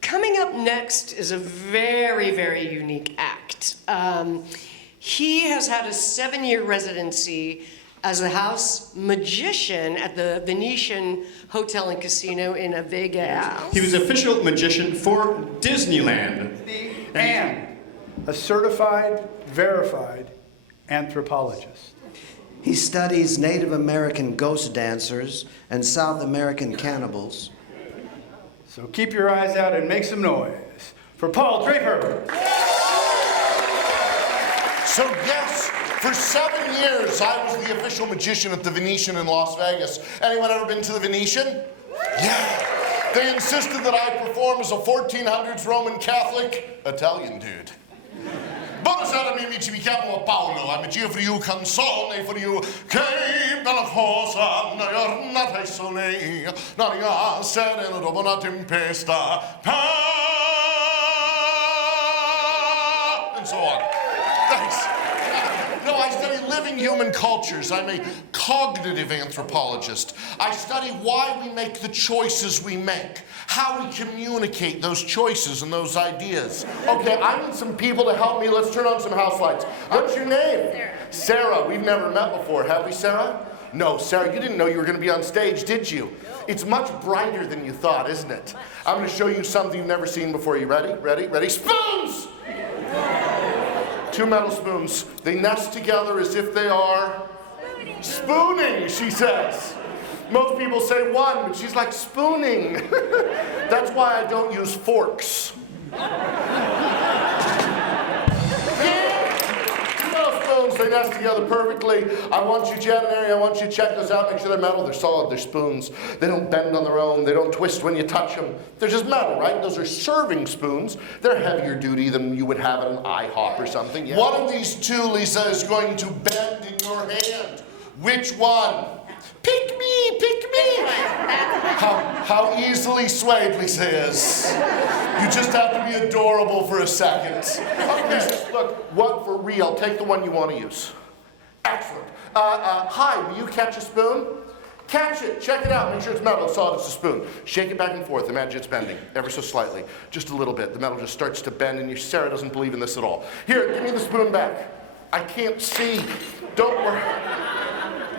Coming up next is a very, very unique act. He has had a 7-year residency as a house magician at the Venetian Hotel and Casino in Vegas. He was official magician for Disneyland. And a certified, verified anthropologist. He studies Native American ghost dancers and South American cannibals. So keep your eyes out and make some noise for Paul Draper. So yes, for 7 years I was the official magician at the Venetian in Las Vegas. Anyone ever been to the Venetian? Yeah. They insisted that I perform as a 1400s Roman Catholic Italian dude. Buonasera amici, mi chiamo Paolo, I'm a for you, console for you, che bella cosa, una giornata sole, l'aria serena dopo una tempesta, and so on. Thanks. No, I study living human cultures. I'm a cognitive anthropologist. I study why we make the choices we make, how we communicate those choices and those ideas. Okay, I need some people to help me. Let's turn on some house lights. What's your name? Sarah. Sarah, we've never met before, have we, Sarah? No, Sarah, you didn't know you were going to be on stage, did you? No. It's much brighter than you thought, isn't it? I'm going to show you something you've never seen before. You ready? Ready? Ready? Spoons! 2 metal spoons. They nest together as if they are spooning, she says. Most people say one, but she's like spooning. That's why I don't use forks. Spoons, they nest together perfectly. I want you, Jen and Mary, I want you to check those out. Make sure they're metal, they're solid, they're spoons. They don't bend on their own, they don't twist when you touch them. They're just metal, right? Those are serving spoons. They're heavier duty than you would have at an IHOP or something. Yeah. One of these two, Lisa, is going to bend in your hand. Which one? Pick me, pick me. How easily swayed Lisa is. You just have to be adorable for a second. Lisa, look, what for real? Take the one you want to use. Excellent. Hi, will you catch a spoon? Catch it, check it out, make sure it's metal, it's solid, it's a spoon. Shake it back and forth, imagine it's bending, ever so slightly, just a little bit. The metal just starts to bend and Sarah doesn't believe in this at all. Here, give me the spoon back. I can't see. Don't worry.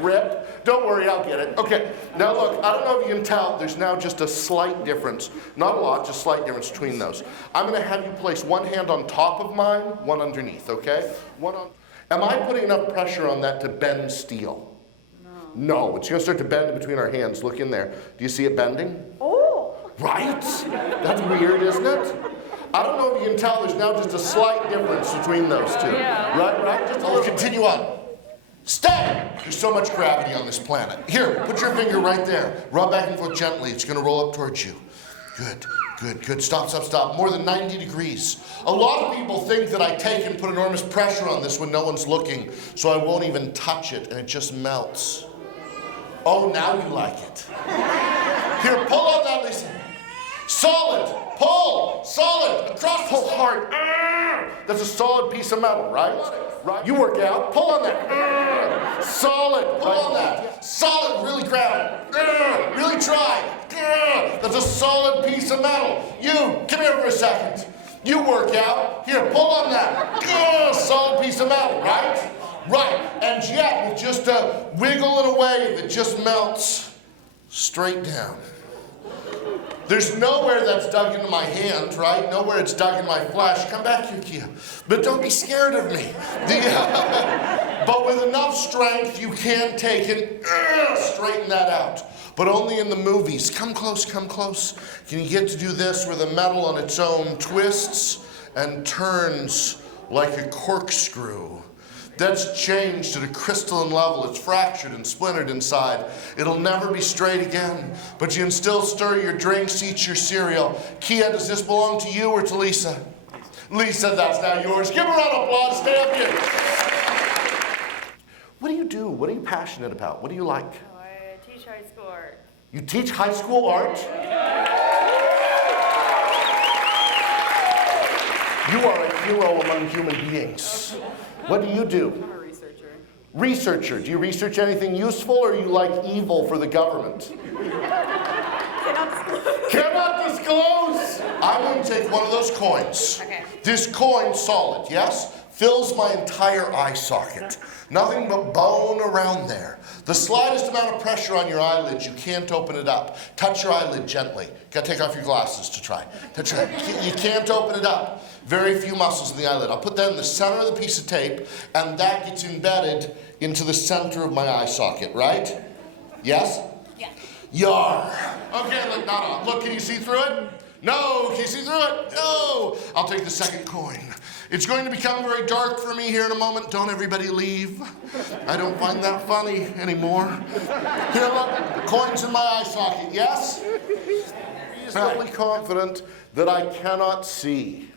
Rip. Don't worry, I'll get it. Okay, now look, I don't know if you can tell, there's now just a slight difference. Not a lot, just a slight difference between those. I'm gonna have you place one hand on top of mine, one underneath, okay? Am I putting enough pressure on that to bend steel? No, it's gonna start to bend between our hands. Look in there. Do you see it bending? Oh! Right? That's weird, isn't it? I don't know if you can tell, there's now just a slight difference between those two. Yeah. Right? Just a little. Continue on. Stay! There's so much gravity on this planet. Here, put your finger right there. Rub back and forth gently. It's gonna roll up towards you. Good. Stop. More than 90 degrees. A lot of people think that I take and put enormous pressure on this when no one's looking, so I won't even touch it and it just melts. Oh, now you like it. Here, pull on that, Lisa. Solid, pull, solid, across, pull hard. That's a solid piece of metal, right? You work out, pull on that. Solid, pull on that. Solid, really grab it. Really try. That's a solid piece of metal. You, come here for a second. You work out, here, pull on that. Solid piece of metal, right? Right, and yet with just a wiggle and a wave, it just melts straight down. There's nowhere that's dug into my hand, right? Nowhere it's dug in my flesh. Come back here, Kia. But don't be scared of me. But with enough strength, you can take and straighten that out. But only in the movies. Come close. Can you get to do this where the metal on its own twists and turns like a corkscrew? That's changed at a crystalline level. It's fractured and splintered inside. It'll never be straight again. But you can still stir your drinks, eat your cereal. Kia, does this belong to you or to Lisa? Lisa, that's now yours. Give her a round of applause. Stay up here. What do you do? What are you passionate about? What do you like? Oh, I teach high school art. You teach high school art? You are a hero among human beings. What do you do? I'm a researcher. Researcher. Do you research anything useful or you like evil for the government? Cannot disclose. Cannot disclose. close. I'm going to take one of those coins. Okay. This coin, solid, yes? Fills my entire eye socket. Nothing but bone around there. The slightest amount of pressure on your eyelids, you can't open it up. Touch your eyelid gently. Gotta take off your glasses to try. Touch your, you can't open it up. Very few muscles in the eyelid. I'll put that in the center of the piece of tape, and that gets embedded into the center of my eye socket, right? Yes? Yeah. Yar. Okay, look, look, can you see through it? No, can you see through it? No. I'll take the second coin. It's going to become very dark for me here in a moment. Don't everybody leave. I don't find that funny anymore. Here, look, the coin's in my eye socket, yes? Reasonably confident that I cannot see.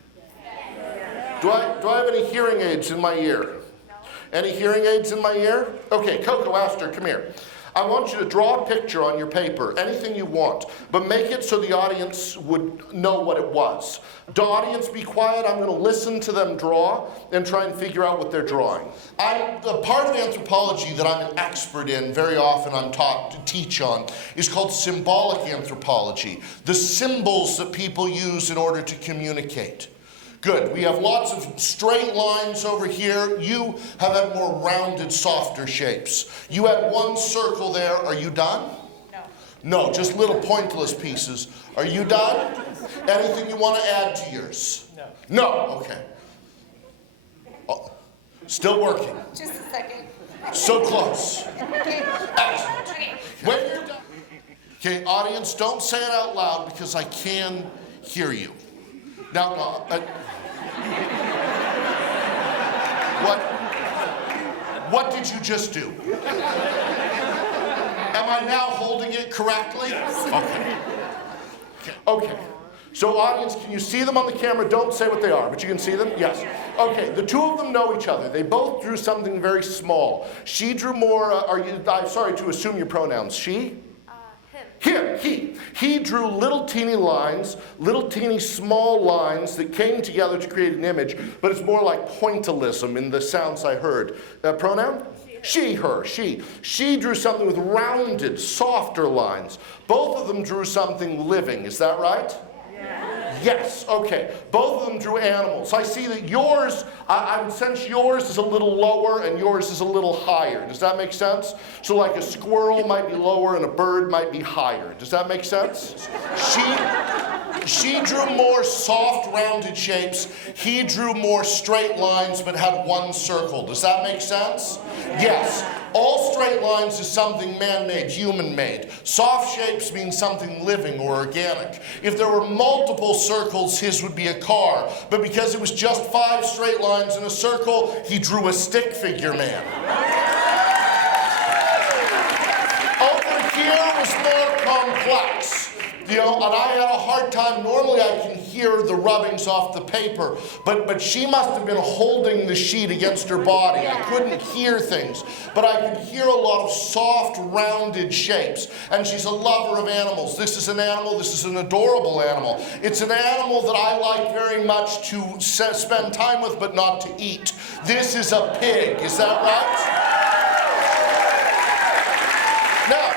Do I have any hearing aids in my ear? Any hearing aids in my ear? Okay, Coco asked her, come here. I want you to draw a picture on your paper, anything you want, but make it so the audience would know what it was. The audience, be quiet. I'm going to listen to them draw and try and figure out what they're drawing. The part of anthropology that I'm an expert in, very often I'm taught to teach on, is called symbolic anthropology. The symbols that people use in order to communicate. Good, we have lots of straight lines over here. You have had more rounded, softer shapes. You had one circle there. Are you done? No. No, just little pointless pieces. Are you done? Anything you want to add to yours? No. No, okay. Oh, still working. Just a second. So close. Okay. Excellent. Okay. When you're done. Okay, audience, don't say it out loud because I can hear you. Now, what did you just do? Am I now holding it correctly? Okay. Okay. So audience, can you see them on the camera? Don't say what they are, but you can see them? Yes. Okay, the two of them know each other. They both drew something very small. She drew more, I'm sorry to assume your pronouns. She? Him, he drew little teeny lines, little teeny small lines that came together to create an image, but it's more like pointillism in the sounds I heard. Pronoun? She, her, she. She drew something with rounded, softer lines. Both of them drew something living, is that right? Yes, okay. Both of them drew animals. I see that yours, I would sense yours is a little lower and yours is a little higher. Does that make sense? So like a squirrel might be lower and a bird might be higher. Does that make sense? She drew more soft, rounded shapes. He drew more straight lines but had one circle. Does that make sense? Yes. All straight lines is something man-made, human-made. Soft shapes mean something living or organic. If there were multiple circles, his would be a car. But because it was just 5 straight lines in a circle, he drew a stick figure man. Over here was more complex. You know, and I had a hard time. Normally I can hear the rubbings off the paper, but she must have been holding the sheet against her body. I couldn't hear things, but I could hear a lot of soft, rounded shapes. And she's a lover of animals. This is an animal, this is an adorable animal. It's an animal that I like very much to spend time with, but not to eat. This is a pig, is that right? Now,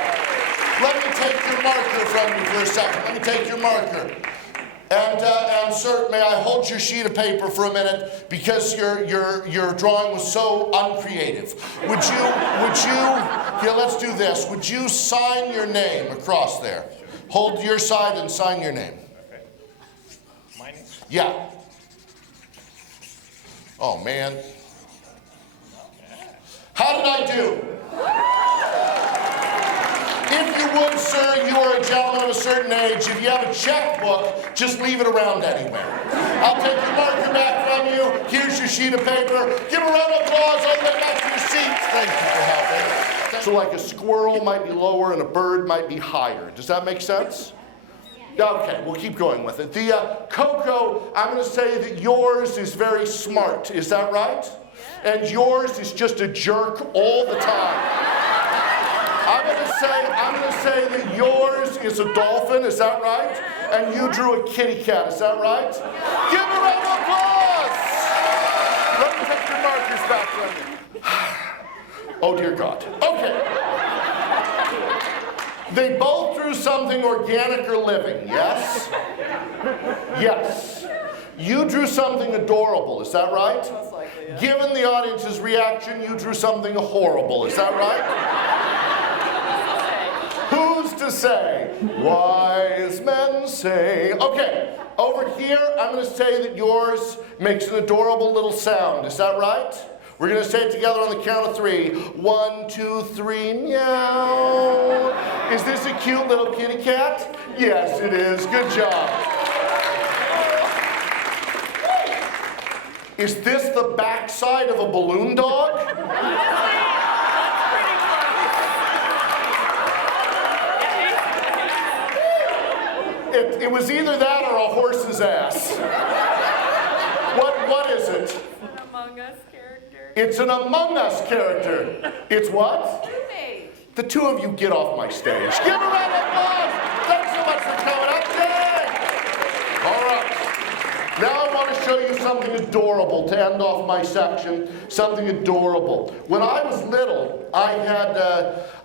let me take your marker from you for a second. Let me take your marker. And sir, may I hold your sheet of paper for a minute because your drawing was so uncreative. Would you, here, let's do this. Would you sign your name across there? Hold your side and sign your name. Okay. My name? Yeah. Oh, man. How did I do? If you would, sir, you are a gentleman of a certain age. If you have a checkbook, just leave it around anywhere. I'll take your marker back from you. Here's your sheet of paper. Give a round of applause all the way back to your seats. Thank you for helping. So like a squirrel might be lower and a bird might be higher. Does that make sense? Okay, we'll keep going with it. The Coco, I'm going to say that yours is very smart. Is that right? And yours is just a jerk all the time. I'm going to say that yours is a dolphin, is that right? And you drew a kitty cat, is that right? Give a round of applause! Let me take your markers back from you. Oh dear God. Okay. They both drew something organic or living, yes? Yes. You drew something adorable, is that right? Most likely, yeah. Given the audience's reaction, you drew something horrible, is that right? Who's to say? Wise men say. Okay, over here, I'm going to say that yours makes an adorable little sound. Is that right? We're going to say it together on the count of 3. 1, 2, 3, meow. Is this a cute little kitty cat? Yes, it is. Good job. Is this the backside of a balloon dog? It was either that or a horse's ass. What is it? An Among Us character. It's an Among Us character. It's what? Roommate. The two of you get off my stage. Give a round of applause. Thanks so much for coming up. Yay! All right. Now I want to show you something adorable to end off my section. Something adorable. When I was little, I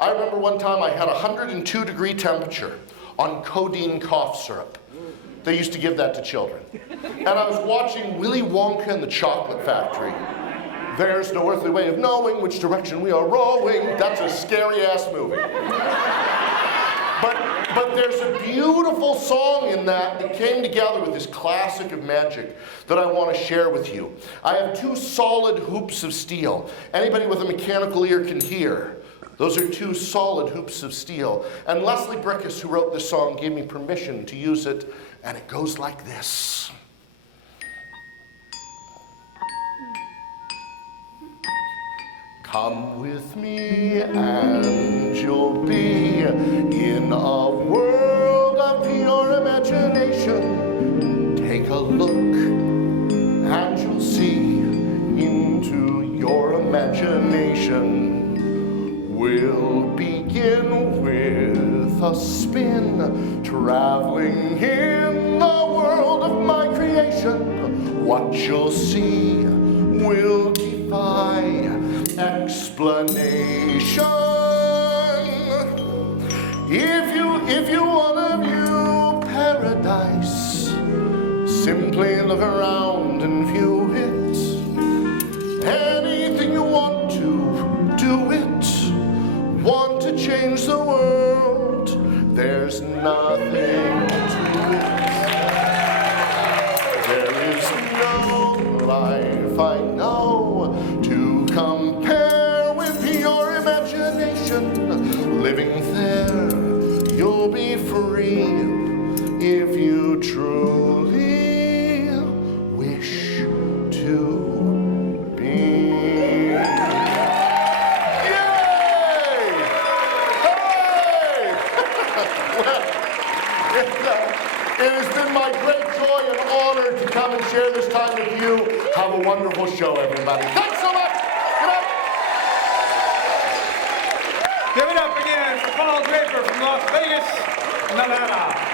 remember one time I had 102-degree temperature on codeine cough syrup. They used to give that to children. And I was watching Willy Wonka and the Chocolate Factory. There's no earthly way of knowing which direction we are rowing. That's a scary-ass movie. But there's a beautiful song in that came together with this classic of magic that I want to share with you. I have 2 solid hoops of steel. Anybody with a mechanical ear can hear. Those are 2 solid hoops of steel. And Leslie Brickus, who wrote this song, gave me permission to use it, and it goes like this. Come with me and you'll be in a world of pure imagination. Take a look and you'll see into your imagination. We'll begin with a spin, traveling in the world of my creation. What you'll see will defy explanation. If you wanna view paradise, simply look around and view it. Anything you want to, do it. Want to change the world, there's nothing to it. There is no life I know to compare with your imagination. Living there, you'll be free if you truly wish to be. It has been my great joy and honor to come and share this time with you. Have a wonderful show, everybody. Thanks so much. Good night. Give it up again for Paul Draper from Las Vegas, Nevada.